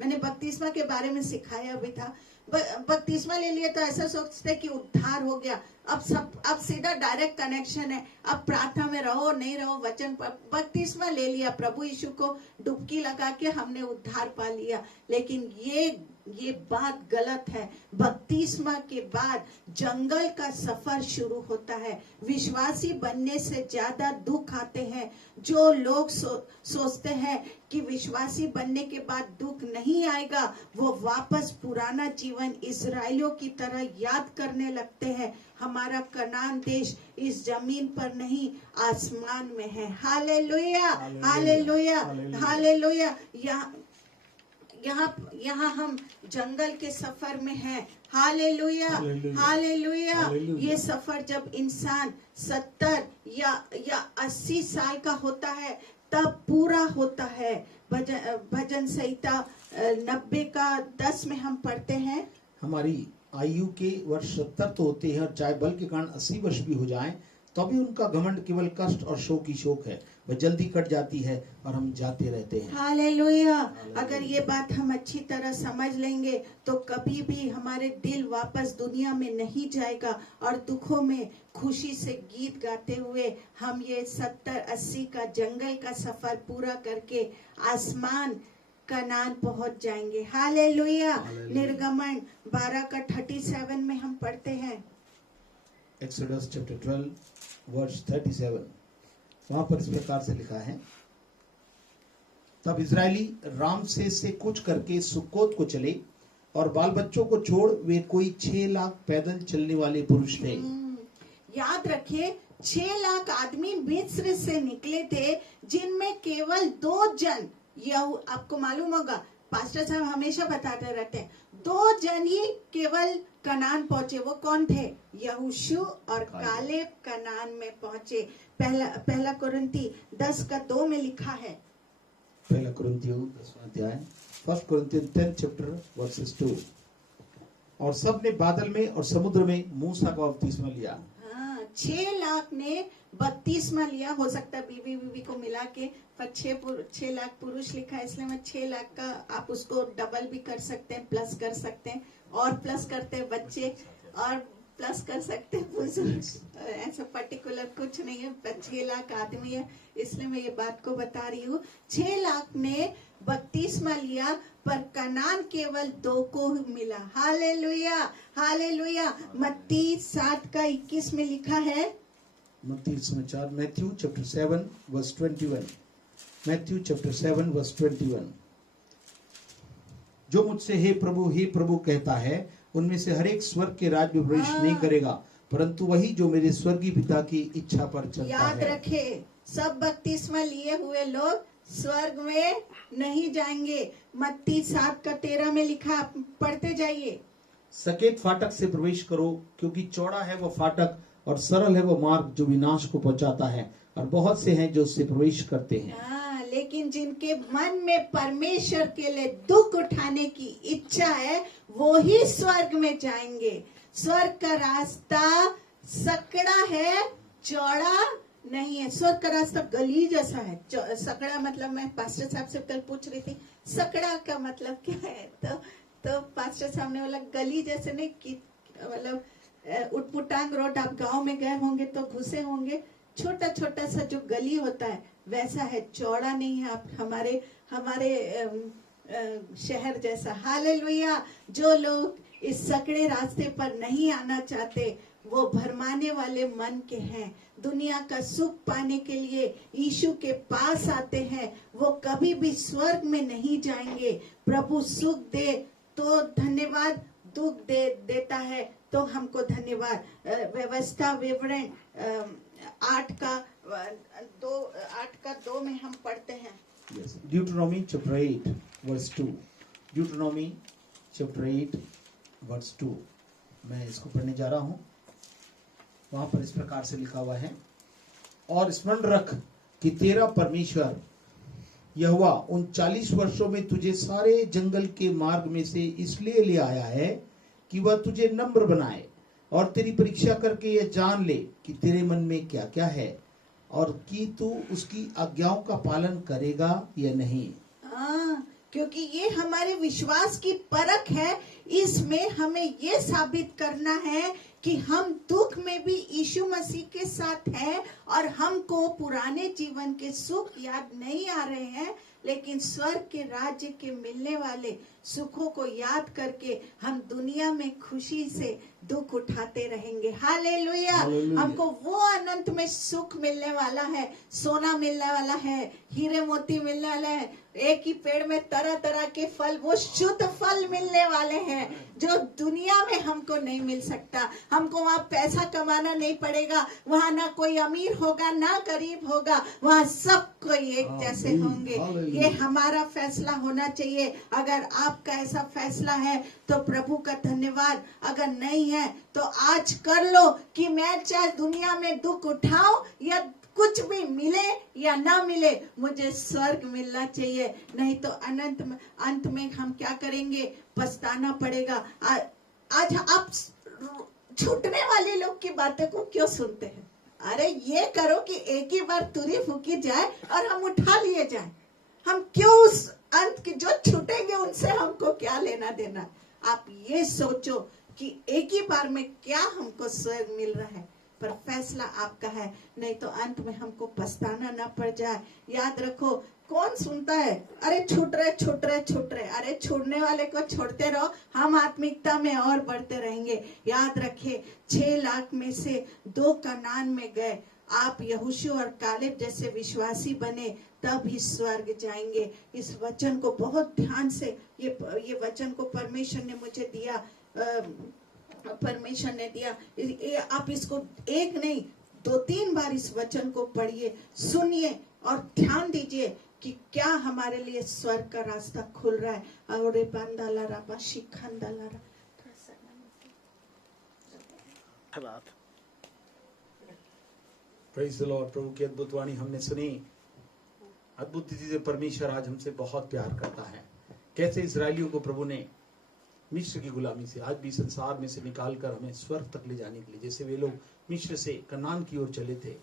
मैंने बपतिस्मा के बारे में सिखाया भी था। बपतिस्मा ले लिया तो ऐसा सोचते कि उद्धार हो गया, अब सीधा डायरेक्ट कनेक्शन है, अब प्रार्थना में रहो नहीं रहो वचन पर। बपतिस्मा ले लिया, प्रभु यीशु को डुबकी लगा के हमने उद्धार पा लिया, लेकिन ये बात गलत है। बपतिस्मा के बाद जंगल का सफर शुरू होता है। विश्वासी बनने से ज्यादा दुख आते हैं। जो लोग सोचते हैं कि विश्वासी बनने के बाद दुख नहीं आएगा, वो वापस पुराना जीवन इजरायलियों की तरह याद करने लगते हैं। हमारा कनान देश इस जमीन पर नहीं आसमान में है। Hallelujah, hallelujah, hallelujah. यहाँ हम जंगल के सफर में हैं। Hallelujah, hallelujah. ये सफर जब इंसान 70 या 80 साल का होता है तब पूरा होता है। भजन संहिता 90 का 10 में हम पढ़ते हैं, हमारी आयु के वर्ष 70 तो होते हैं, और चाहे बल के कारण 80 वर्ष भी हो जाएं, तो भी उनका घमंड केवल कष्ट और शोक ही शोक है। वह जल्दी कट जाती है और हम जाते रहते हैं। हालेलुया। अगर ये बात हम अच्छी तरह समझ लेंगे तो कभी भी हमारे दिल वापस दुनिया में नहीं जाएगा और दुखों में खुशी से गीत गाते हुए हम ये 70-80 का जंगल का सफर पूरा करके आसमान कनान पहुंच जाएंगे। हालेलुया। निर्गमन 12 का 37 में हम पढ़ते हैं। एक्सोडस चैप्टर 12 वर्स 37, वहां पर इस प्रकार से लिखा है, तब इजरायली रामसे से कूच करके सुक्कोत को चले और बाल बच्चों को छोड़ वे कोई 6 लाख पैदल चलने वाले पुरुष थे। याद रखिए 6 लाख आदमी मिस्र से निकले थे, जिनमें केवल 2 जन, आपको मालूम होगा पास्टर साहब हमेशा बताते रहते हैं, 2 जन ही केवल कनान पहुंचे। वो कौन थे? यहोशू और कालेब कनान में पहुंचे। पहला कुरिन्थी 10 का 2 में लिखा है। पहला कुरिन्थियों 10वां अध्याय, 1 Corinthians 10 chapter verses 2, और सब ने बादल में और समुद्र में मूसा का बपतिस्मा लिया। 6 लाख ने बपतिस्मा लिया। हो सकता है बीवी को मिला के, पर 6 लाख पुरुष लिखा है, इसलिए मैं 6 लाख का, आप उसको डबल भी कर सकते हैं, प्लस कर सकते हैं, और प्लस करते हैं बच्चे, और प्लस कर सकते हैं बुजुर्ग। ऐसा पर्टिकुलर कुछ नहीं है, 6 लाख आदमी है, इसलिए मैं ये बात को बता रही हूँ। 6 लाख ने बपतिस्मा लिया, पर कनान केवल 2 को मिला। Hallelujah, hallelujah. मत्ती 7 का 21 में लिखा है। मत्ती समाचार Matthew chapter 7 verse 21, Matthew chapter 7 verse 21, जो मुझसे हे प्रभु कहता है, उनमें से हर एक स्वर्ग के राज्य में प्रवेश नहीं करेगा, परंतु वही जो मेरे स्वर्गीय पिता की इच्छा पर चलता है। याद रखे, सब बपतिस्मा लिए हुए लोग स्वर्ग में नहीं जाएंगे। मत्ती 7 का 13 में लिखा, पढ़ते जाइए। सकेत फाटक से प्रवेश करो, क्योंकि चौड़ा है वो फाटक और सरल है वो मार्ग जो विनाश को पहुंचाता है, और बहुत से हैं जो उससे प्रवेश करते हैं। लेकिन जिनके मन में परमेश्वर के लिए दुख उठाने की इच्छा है, वो ही स्वर्ग में जाएंगे। स्वर्ग का रास्ता सकड़ा है, चौड़ा नहीं है। स्वर्ग का रास्ता गली जैसा है। सकड़ा मतलब, मैं पास्टर साहब से कल पूछ रही थी, सकड़ा का मतलब क्या है? तो पास्टर साहब ने बोला गली जैसे नहीं, कि मतलब उटपुटांग रोड, आप गांव में गए होंगे तो घुसे होंगे, छोटा छोटा सा जो गली होता है वैसा है, चौड़ा नहीं है। आप हमारे शहर जैसा। हालेलुया। जो लोग इस सकड़े रास्ते पर नहीं आना चाहते, वो भरमाने वाले मन के हैं, दुनिया का सुख पाने के लिए यीशु के पास आते हैं, वो कभी भी स्वर्ग में नहीं जाएंगे। प्रभु सुख दे तो धन्यवाद, दुख देता है तो हमको धन्यवाद। व्यवस्था विवरण 8 का 2 में हम पढ़ते हैं। Deuteronomy chapter 8 verse 2, Deuteronomy chapter 8 verse 2, मैं इसको पढ़ने जा रहा हूँ। वहां पर इस प्रकार से लिखा हुआ है, और स्मरण रख कि तेरा परमेश्वर यहोवा उन 40 वर्षों में तुझे सारे जंगल के मार्ग में से इसलिए ले आया है कि वह तुझे नम्र बनाए और तेरी परीक्षा करके यह जान ले कि तेरे मन में क्या क्या है, और कि तू उसकी आज्ञाओं का पालन करेगा या नहीं। क्योंकि ये हमारे विश्वास की परख है। इसमें हमें ये साबित करना है कि हम दुख में भी यीशु मसीह के साथ हैं, और हमको पुराने जीवन के सुख याद नहीं आ रहे हैं, लेकिन स्वर्ग के राज्य के मिलने वाले सुखों को याद करके हम दुनिया में खुशी से दुख उठाते रहेंगे। हालेलुया। हमको वो अनंत में सुख मिलने वाला है, सोना मिलने वाला है, हीरे मोती मिलने वाला है, एक ही पेड़ में तरह तरह के फल, वो शुद्ध फल मिलने वाले हैं जो दुनिया में हमको नहीं मिल सकता। हमको वहाँ पैसा कमाना नहीं पड़ेगा, वहाँ ना कोई अमीर होगा ना गरीब होगा, वहाँ सब कोई एक जैसे होंगे। ये हमारा फैसला होना चाहिए। अगर आपका ऐसा फैसला है तो प्रभु का धन्यवाद, अगर नहीं है तो आज कर लो कि मैं चाहे दुनिया में दुख उठाऊं या कुछ भी मिले या ना मिले, मुझे स्वर्ग मिलना चाहिए, नहीं तो अंत में हम क्या करेंगे? पछताना पड़ेगा। आज आप छूटने वाले लोग की बातों को क्यों सुनते हैं? अरे ये करो कि एक ही बार तुरी फूकी जाए और हम उठा लिए जाए। हम क्यों उस अंत के जो छूटेंगे उनसे हमको क्या लेना देना। आप ये सोचो कि एक ही बार में क्या हमको स्वर्ग मिल रहा है, पर फैसला आपका है, नहीं तो अंत में हमको पछताना ना पड़ जाए। याद रखो, कौन सुनता है, अरे छूट रहे छूट रहे छूट रहे। अरे छोड़ने वाले को छोड़ते रहो, हम आत्मिकता में और बढ़ते रहेंगे। याद रखे, 6 लाख में से 2 कनान में गए। आप यहोशू और कालेब जैसे विश्वासी बने तब ही स्वर्ग जाएंगे। इस वचन को बहुत ध्यान से, ये वचन को परमेश्वर ने मुझे दिया, परमेश्वर ने दिया। आप इसको एक नहीं 2-3 बार इस वचन को पढ़िए, सुनिए और ध्यान दीजिए कि क्या हमारे लिए स्वर्ग का रास्ता खुल रहा है। और प्रेज़ द लॉर्ड। प्रभु की अद्भुत वाणी हमने सुनी। अद्भुत चीजें, परमेश्वर आज हमसे बहुत प्यार करता है। कैसे इजरायलियों को प्रभु ने मिस्र की गुलामी से, आज भी संसार में से निकाल कर हमें स्वर्ग तक ले जाने के लिए, जैसे वे लोग मिस्र से कनान की ओर चले थे।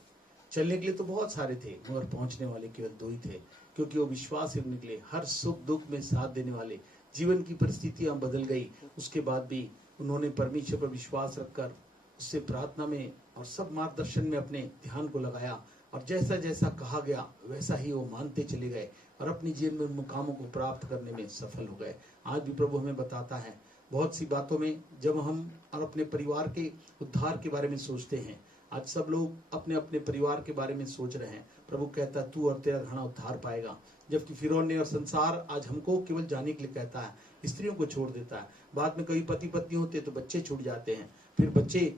चलने के लिए तो बहुत सारे थे, मगर पहुंचने वाले केवल 2 ही थे, क्योंकि वो विश्वास से निकले। हर सुख दुख में साथ देने वाले। जीवन की परिस्थितियां बदल गई, उसके बाद भी उन्होंने परमेश्वर पर विश्वास रखकर उससे प्रार्थना में और सब मार्गदर्शन में अपने ध्यान को लगाया, और जैसा जैसा कहा गया वैसा ही वो मानते चले गए और अपनी जीवन में मुकामों को प्राप्त करने में सफल हो गए। आज भी प्रभु हमें बताता है बहुत सी बातों में, जब हम और अपने परिवार के उद्धार के बारे में सोचते हैं। आज सब लोग अपने अपने परिवार के बारे में सोच रहे हैं। प्रभु कहता है, तू और तेरा घराना उद्धार पाएगा। जबकि फिरौन ने और संसार आज हमको केवल जाने के लिए कहता है, स्त्रियों को छोड़ देता है। बाद में कभी पति पत्नी होते तो बच्चे छूट जाते हैं, फिर बच्चे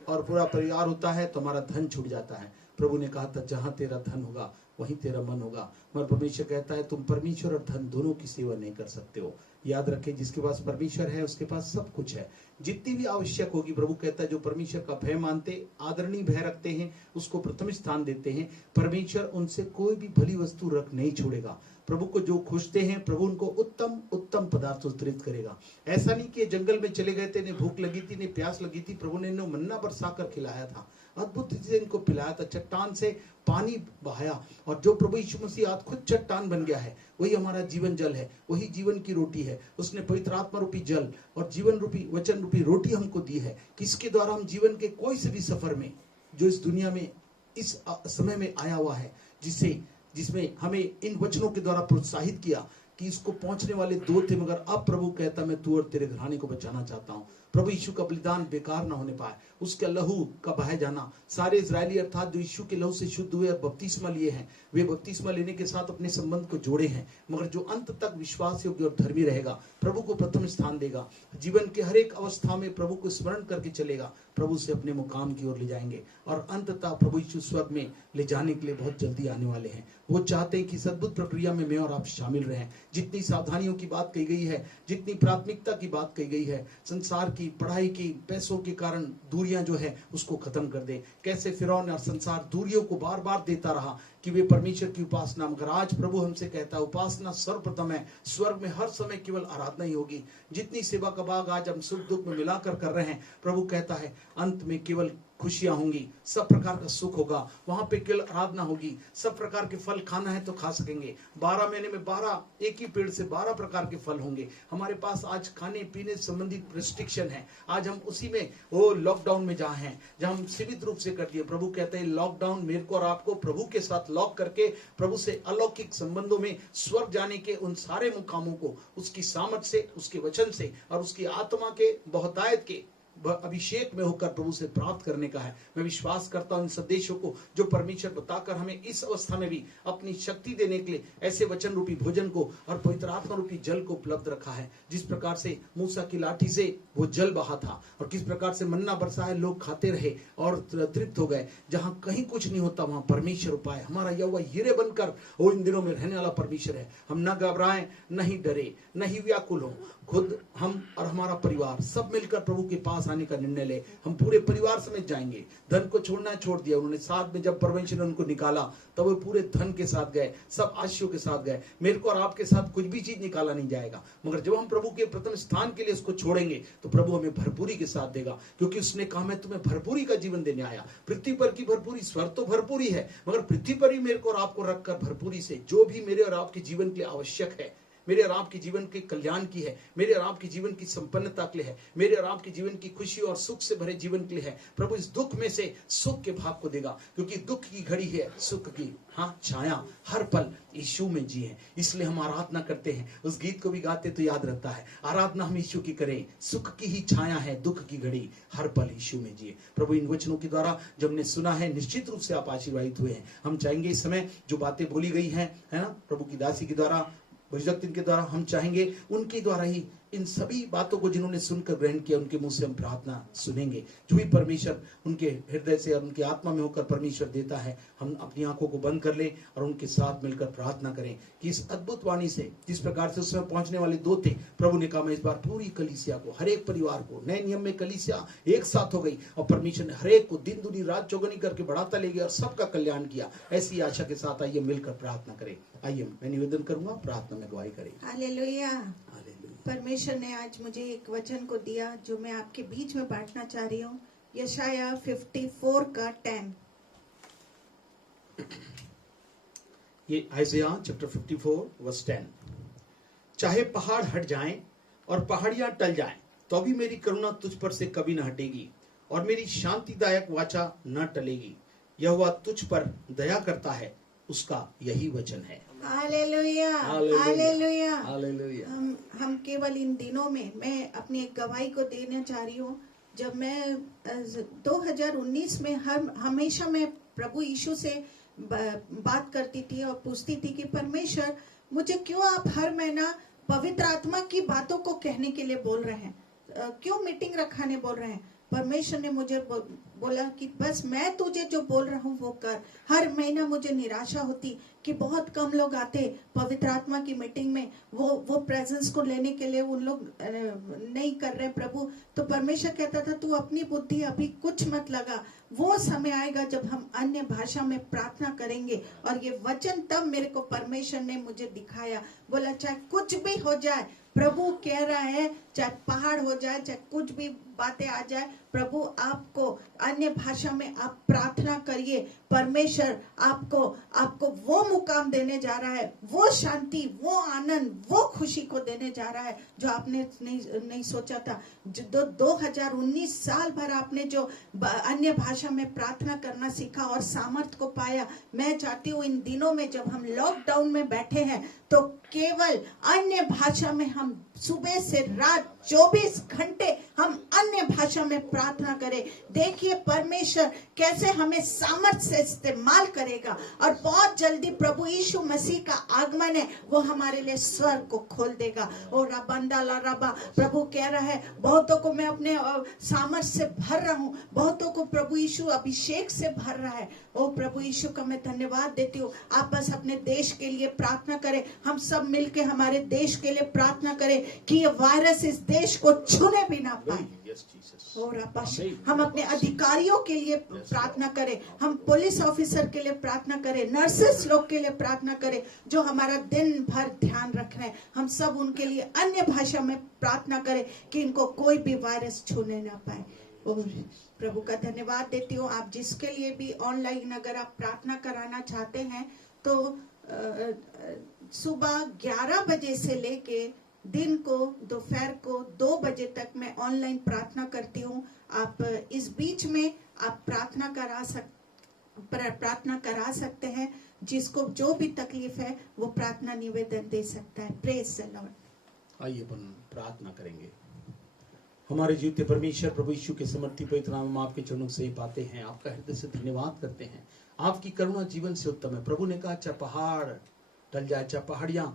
और पूरा परिवार होता है तो हमारा धन छूट जाता है। प्रभु ने कहा था, जहां तेरा धन होगा वहीं तेरा मन होगा। मगर परमेश्वर कहता है, तुम परमेश्वर और धन दोनों की सेवा नहीं कर सकते हो। याद रखें, जिसके पास परमेश्वर है उसके पास सब कुछ है, जितनी भी आवश्यक होगी। प्रभु कहता है, जो परमेश्वर का भय मानते, आदरणीय भय रखते हैं, उसको प्रथम स्थान देते हैं, परमेश्वर उनसे कोई भी भली वस्तु रख नहीं छोड़ेगा। प्रभु को जो खोजते हैं, प्रभु उनको उत्तम उत्तम पदार्थ उत्तरित करेगा। ऐसा नहीं कि जंगल में चले गए थे, इन्हें भूख लगी थी, इन्हें प्यास लगी थी, प्रभु ने इन्हें मन्ना बरसा कर खिलाया था, अद्भुत चीजें इनको पिलाया था, चट्टान से पानी बहाया। और जो प्रभु यीशु मसीह आज खुद चट्टान बन गया है, वही हमारा जीवन जल है, वही जीवन की रोटी है। उसने पवित्र आत्मा रूपी जल और जीवन रूपी वचन रूपी रोटी हमको दी है, किसके द्वारा हम जीवन के कोई से भी सफर में, जो इस दुनिया में इस समय में आया हुआ है, जिसमें हमें इन वचनों के द्वारा प्रोत्साहित किया कि इसको पहुंचने वाले 2 थे, मगर अब प्रभु कहता, मैं तू और तेरे घराने को बचाना चाहता हूं। प्रभु यीशु का बलिदान बेकार ना होने पाए, उसके लहू का बहाया जाना। सारे इजरायली अर्थात जो यीशु के लहू से शुद्ध हुए और बपतिस्मा लिए हैं, वे बपतिस्मा लेने के साथ अपने संबंध को जोड़े हैं। मगर जो अंत तक विश्वास योग्य और धर्मी रहेगा, प्रभु को प्रथम स्थान देगा, जीवन के हर एक अवस्था में प्रभु को स्मरण करके चलेगा, प्रभु से अपने मुकाम की ओर ले जाएंगे। और अंततः प्रभु यीशु स्वर्ग में ले जाने के लिए बहुत जल्दी आने वाले हैं। वो चाहते हैं कि इस अद्भुत प्रक्रिया में मैं और आप शामिल रहें। जितनी सावधानियों की बात कही गई है, जितनी प्राथमिकता की बात कही गई है, संसार की, पढ़ाई की, पैसों के कारण दूरियां जो है उसको खत्म कर दे। कैसे फिरौन और संसार दूरियों को बार बार देता रहा कि वे परमेश्वर की उपासना, मगर आज प्रभु हमसे कहता है, उपासना सर्वप्रथम है। स्वर्ग में हर समय केवल आराधना ही होगी। जितनी सेवा का भाग आज हम सुख दुख में मिलाकर कर रहे हैं, प्रभु कहता है अंत में केवल खुशियां होंगी, सब प्रकार का सुख होगा, वहां पे केवल आराधना होगी। सब प्रकार के फल खाना है तो खा सकेंगे। 12 महीने में 12, एक ही पेड़ से 12 प्रकार के फल होंगे। हमारे पास आज खाने पीने संबंधित रिस्ट्रिक्शन है, आज हम उसी में वो लॉकडाउन में जहाँ हैं, जहाँ हम सीमित रूप से कर दिए। प्रभु कहते हैं, लॉकडाउन मेरे को और आपको प्रभु के साथ लॉक करके प्रभु से अलौकिक संबंधों में स्वर्ग जाने के उन सारे मुकामों को उसकी सामर्थ से, उसके वचन से और उसकी आत्मा के बहुतायत के अभिषेक में होकर प्रभु से प्राप्त करने का है। मैं विश्वास करता हूं इन संदेशों को जो परमेश्वर बताकर हमें इस अवस्था में भी अपनी शक्ति देने के लिए ऐसे वचन रूपी भोजन को और पवित्र आत्मा रूपी जल को उपलब्ध रखा है। जिस प्रकार से मूसा की लाठी से वो जल बहा था और किस प्रकार से मन्ना बरसा है, लोग खाते रहे और तृप्त हो गए। जहां कहीं कुछ नहीं होता वहां परमेश्वर उपाय, हमारा यहोवा यिरे बनकर वो इन दिनों में रहने वाला परमेश्वर है। हम न घबराएं, नहीं डरे, नहीं व्याकुल हो, खुद हम और हमारा परिवार सब मिलकर प्रभु के पास आने का निर्णय ले। हम पूरे परिवार समेत जाएंगे। धन को छोड़ना छोड़ दिया उन्होंने, साथ में जब परमेश्वर ने उनको निकाला तब वो पूरे धन के साथ गए, सब आशीषों के साथ गए। मेरे को और आपके साथ कुछ भी चीज निकाला नहीं जाएगा, मगर जब हम प्रभु के प्रथम स्थान के लिए उसको छोड़ेंगे तो प्रभु हमें भरपूरी के साथ देगा, क्योंकि उसने कहा मैं तुम्हें भरपूरी का जीवन देने आया। पृथ्वी पर की भरपूरी, स्वर्ग तो भरपूरी है, मगर पृथ्वी पर भी मेरे को और आपको रखकर भरपूरी से जो भी मेरे और आपके जीवन के लिए आवश्यक है, मेरे और आपके जीवन के कल्याण की है, मेरे और आपके जीवन की संपन्नता के लिए है, मेरे और आपके जीवन की खुशी और सुख से भरे जीवन के लिए है, प्रभु इस दुख में से सुख के भाग को देगा, क्योंकि दुख की घड़ी है, सुख की छाया हर पल यीशु में जी है। इसलिए हम आराधना करते हैं, उस गीत को भी गाते तो याद रहता है, आराधना हम यीशु की करें, सुख की ही छाया है, दुख की घड़ी हर पल यीशु में जिए। प्रभु इन वचनों के द्वारा जब हमने सुना है, निश्चित रूप से आप आशीर्वादित हुए हैं। हम चाहेंगे इस समय जो बातें बोली गई हैं, है ना, प्रभु की दासी के द्वारा, भजन के द्वारा, हम चाहेंगे उनके द्वारा ही इन सभी बातों को जिन्होंने सुनकर ग्रहण किया, उनके मुंह से हम प्रार्थना सुनेंगे। जो भी परमेश्वर उनके हृदय से और उनके आत्मा में होकर परमेश्वर देता है, हम अपनी आंखों को बंद कर ले और उनके साथ मिलकर प्रार्थना करें कि इस अद्भुत वाणी से, जिस प्रकार से उसमें पहुंचने वाले दो थे, प्रभु ने कहा मैं इस बार पूरी कलीसिया को, हर एक परिवार को, नए नियम में कलीसिया एक साथ हो गई और परमेश्वर ने हर एक को दिन दुनी रात चौगुनी करके बढ़ाता ले गया और सबका कल्याण किया। ऐसी आशा के साथ आइए मिलकर प्रार्थना करें। आइए मैं निवेदन करूंगा, प्रार्थना में गवाही करें। हालेलुया। परमेश्वर ने आज मुझे एक वचन को दिया जो मैं आपके बीच में बांटना चाह रही हूँ। यशाया 54 का 10। ये आइज़ाया चैप्टर 54 वर्स 10। चाहे पहाड़ हट जाएं और पहाड़ियां टल जाएं, तो भी मेरी करुणा तुझ पर से कभी न हटेगी और मेरी शांतिदायक वाचा न टलेगी। यहोवा तुझ पर दया करता है, उसका यही वचन है। Hallelujah, hallelujah, hallelujah. हम केवल इन दिनों में, मैं अपनी एक गवाही को देना चाह रही हूँ। जब मैं 2019 में हमेशा मैं प्रभु यीशु से बात करती थी और पूछती थी कि परमेश्वर, मुझे क्यों आप हर महीना पवित्र आत्मा की बातों को कहने के लिए बोल रहे हैं, क्यों मीटिंग रखाने बोल रहे हैं। परमेश्वर ने मुझे बोला कि बस मैं तुझे जो बोल रहा हूँ वो कर। हर महीना मुझे निराशा होती कि बहुत कम लोग आते पवित्र आत्मा की मीटिंग में, वो प्रेजेंस को लेने के लिए उन लोग नहीं कर रहे प्रभु। तो परमेश्वर कहता था तू अपनी बुद्धि अभी कुछ मत लगा, वो समय आएगा जब हम अन्य भाषा में प्रार्थना करेंगे। और ये वचन तब मेरे को परमेश्वर ने मुझे दिखाया, बोला चाहे कुछ भी हो जाए, प्रभु कह रहा है, चाहे पहाड़ हो जाए, चाहे कुछ भी बातें आ जाए, प्रभु आपको अन्य भाषा में आप प्रार्थना करिए। परमेश्वर आपको वो मुकाम देने जा रहा है, वो शांति, वो आनंद, वो खुशी को देने जा रहा है जो आपने नहीं सोचा था। जो 2019 साल भर आपने जो अन्य भाषा में प्रार्थना करना सीखा और सामर्थ को पाया, मैं चाहती हूँ इन दिनों में जब हम लॉकडाउन में बैठे हैं तो केवल अन्य भाषा में हम सुबह से रात 24 घंटे हम अन्य भाषा में प्रार्थना करें। देखिए परमेश्वर कैसे हमें सामर्थ्य से इस्तेमाल करेगा और बहुत जल्दी प्रभु यीशु मसीह का आगमन है, वो हमारे लिए स्वर्ग को खोल देगा। और रबंडाला रबा, प्रभु कह रहा है बहुतों को मैं अपने सामर्थ्य से भर रहा हूँ, बहुतों को प्रभु यीशु अभिषेक से भर रहा है। ओ प्रभु यीशु का मैं धन्यवाद देती हूँ। आप बस अपने देश के लिए प्रार्थना करें, हम सब मिलके हमारे देश के लिए प्रार्थना करें कि ये वायरस इस देश को छूने भी ना पाए। और हम अपने अधिकारियों के लिए प्रार्थना करें, हम पुलिस ऑफिसर के लिए प्रार्थना करें, नर्सेस लोग के लिए प्रार्थना करें जो हमारा दिन भर ध्यान रख रहे हैं। हम सब उनके लिए अन्य भाषा में प्रार्थना करें कि इनको कोई भी वायरस छूने ना पाए। और प्रभु का धन्यवाद देती हूँ। आप जिसके लिए भी ऑनलाइन अगर आप प्रार्थना कराना चाहते हैं तो सुबह 11 बजे से लेके दिन को दोपहर को 2 बजे तक मैं ऑनलाइन प्रार्थना करती हूँ। आप इस बीच में आप प्रार्थना करा सकते हैं। जिसको जो भी तकलीफ है वो प्रार्थना निवेदन दे सकता है। Praise the Lord. आइए अपन प्रार्थना करेंगे। हमारे जीवित परमेश्वर प्रभु यीशु के समर्थी पवित्र नाम में आपके चरणों से पाते हैं, आपका हृदय से धन्यवाद करते हैं। आपकी करुणा जीवन से उत्तम है। प्रभु ने कहा चाहे पहाड़ टल जाए, चाहे पहाड़ियां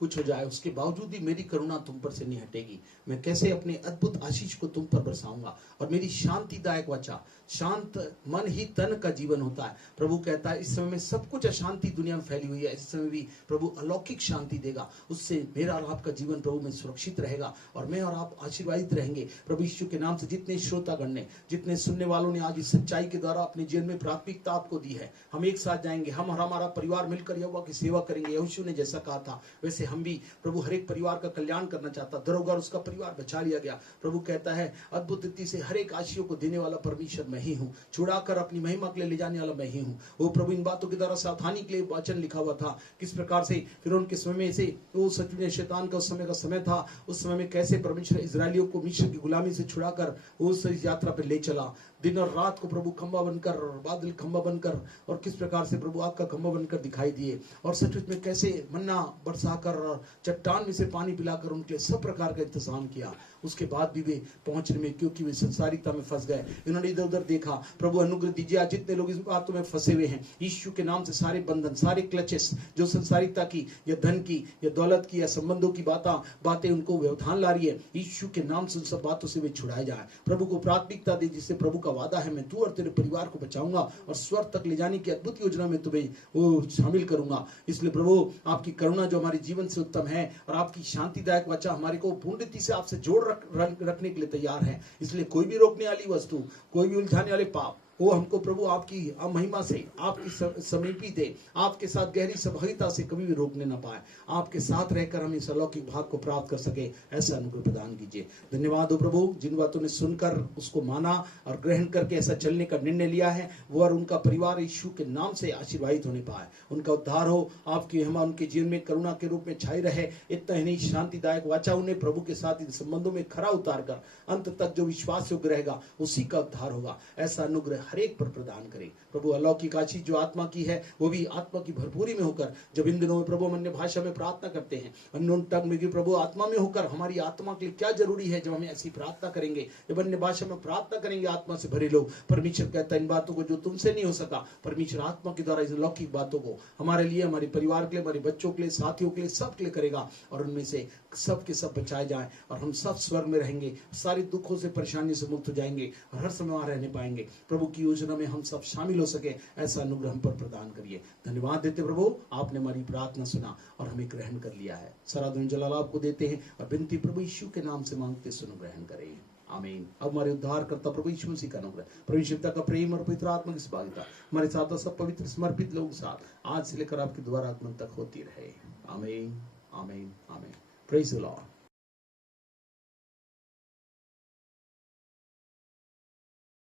कुछ हो जाए, उसके बावजूद भी मेरी करुणा तुम पर से नहीं हटेगी। मैं कैसे अपने अद्भुत आशीष को तुम पर बरसाऊंगा, और मेरी शांतिदायक वचा, शांत मन ही तन का जीवन होता है। प्रभु कहता है इस समय में सब कुछ अशांति दुनिया में फैली हुई है, इस समय भी प्रभु अलौकिक शांति देगा। उससे मेरा और आपका जीवन प्रभु में सुरक्षित रहेगा, और मैं और आप आशीर्वादित रहेंगे। प्रभु यीशु के नाम से जितने श्रोतागण ने, जितने सुनने वालों ने आज इस सच्चाई के द्वारा अपने जीवन में प्राथमिकता आपको दी है, हम एक साथ जाएंगे, हम और हमारा परिवार मिलकर यहोवा की सेवा करेंगे। यहोशू ने जैसा कहा था वैसे हम भी प्रभु हर एक परिवार का कल्याण करना चाहता। दरोगार उसका परिवार बचा लिया गया। प्रभु कहता है अद्भुत रीति से हर एक आशीषों को देने वाला परमेश्वर मैं ही हूँ, छुड़ाकर अपनी महिमा के लिए ले जाने वाला मैं ही हूँ। वो प्रभु इन बातों के द्वारा सावधानी के लिए वचन लिखा हुआ था, किस प्रकार से फिर उनके समय में से वो सच में शैतान का उस समय था, उस समय में कैसे परमेश्वर इजरायलियों को मिस्र की गुलामी से छुड़ाकर उस यात्रा पर ले चला। दिन और रात को प्रभु खंबा बनकर और बादल खंबा बनकर, और किस प्रकार से प्रभु आग का खंबा बनकर दिखाई दिए, और सचमुच में कैसे मन्ना बरसाकर और चट्टान में से पानी पिलाकर उनके लिए सब प्रकार का इंतजाम किया। उसके बाद भी वे पहुंचने में, क्योंकि वे संसारिकता में फंस गए, इन्होंने इधर उधर देखा। प्रभु अनुग्रह दीजिए आज जितने लोग इस बातों में फंसे हुए हैं, यीशु के नाम से सारे बंधन, सारे क्लचेस जो संसारिकता की या धन की या दौलत की या संबंधों की बातें उनको व्यवधान ला रही है, यीशु के नाम से उन सब बातों से वे छुड़ाए जाए। प्रभु को प्राथमिकता दे, जिससे प्रभु का वादा है मैं तू और तेरे परिवार को बचाऊंगा और स्वर्ग तक ले जाने की अद्भुत योजना में तुम्हें वो शामिल करूंगा। इसलिए प्रभु आपकी करुणा जो हमारे जीवन से उत्तम है, और आपकी शांतिदायक वचन हमारे को पूर्ण रीति से आपसे जोड़ रखने के लिए तैयार है। इसलिए कोई भी रोकने वाली वस्तु, कोई भी उलझाने वाले पाप, वो हमको प्रभु आपकी महिमा से, आपकी समीपी दे, आपके साथ गहरी सहभागिता से कभी भी रोकने ना पाए। आपके साथ रहकर हम इस अलौकिक भाग को प्राप्त कर सके, ऐसा अनुग्रह प्रदान कीजिए। धन्यवाद हो प्रभु, जिन बातों ने सुनकर उसको माना और ग्रहण करके ऐसा चलने का निर्णय लिया है, वो और उनका परिवार यीशु के नाम से आशीर्वादित होने पाए। उनका उद्धार हो, आपकी महिमा उनके जीवन में करुणा के रूप में छाई रहे। इतना ही नहीं, शांतिदायक वाचा उन्हें प्रभु के साथ इन संबंधों में खरा उतार कर अंत तक जो विश्वास योग्य रहेगा उसी का उद्धार होगा। ऐसा अनुग्रह हर एक पर प्रदान करें प्रभु। अलौकिक आशीष जो आत्मा की है, वो भी आत्मा की भरपूरी में होकर, जब इन दिनों में प्रभु अन्य भाषा में प्रार्थना करते हैं, अननोन टंग में भी प्रभु आत्मा में होकर, हमारी आत्मा के लिए क्या जरूरी है जब हमें ऐसी प्रार्थना करेंगे, जब अन्य भाषा में प्रार्थना करेंगे आत्मा से भरे लोग। परमेश्वर कहता है इन बातों को जो तुमसे नहीं हो सका, परमेश्वर आत्मा के द्वारा इस अलौकिक बातों को हमारे लिए, हमारे परिवार के लिए, हमारे बच्चों के लिए, साथियों के लिए, सब के लिए करेगा, और उनमें से सब के सब बचाए जाएं, और हम सब स्वर्ग में रहेंगे, सारे दुखों से, परेशानी से मुक्त हो जाएंगे, और हर समय वहां रहने पाएंगे। प्रभु की योजना में हम सब शामिल हो सके, ऐसा अनुग्रह हम पर प्रदान करिए। धन्यवाद देते प्रभु, आपने हमारी प्रार्थना सुना और हमें ग्रहण कर लिया है। सारा दिन जलाल आपको देते हैं, और विनती प्रभु यीशु के नाम से मांगते, सुनो, ग्रहण करें, आमीन। अब हमारे उद्धार करता प्रभु यीशु मसीह का अनुग्रह, परमेश्वर का प्रेम और पवित्र आत्मा की सहभागिता हमारे साथ सब पवित्र समर्पित लोगों के साथ आज से लेकर आपके द्वारा आगमन तक होती रहे। आमीन, आमीन, आमीन। Praise the Lord.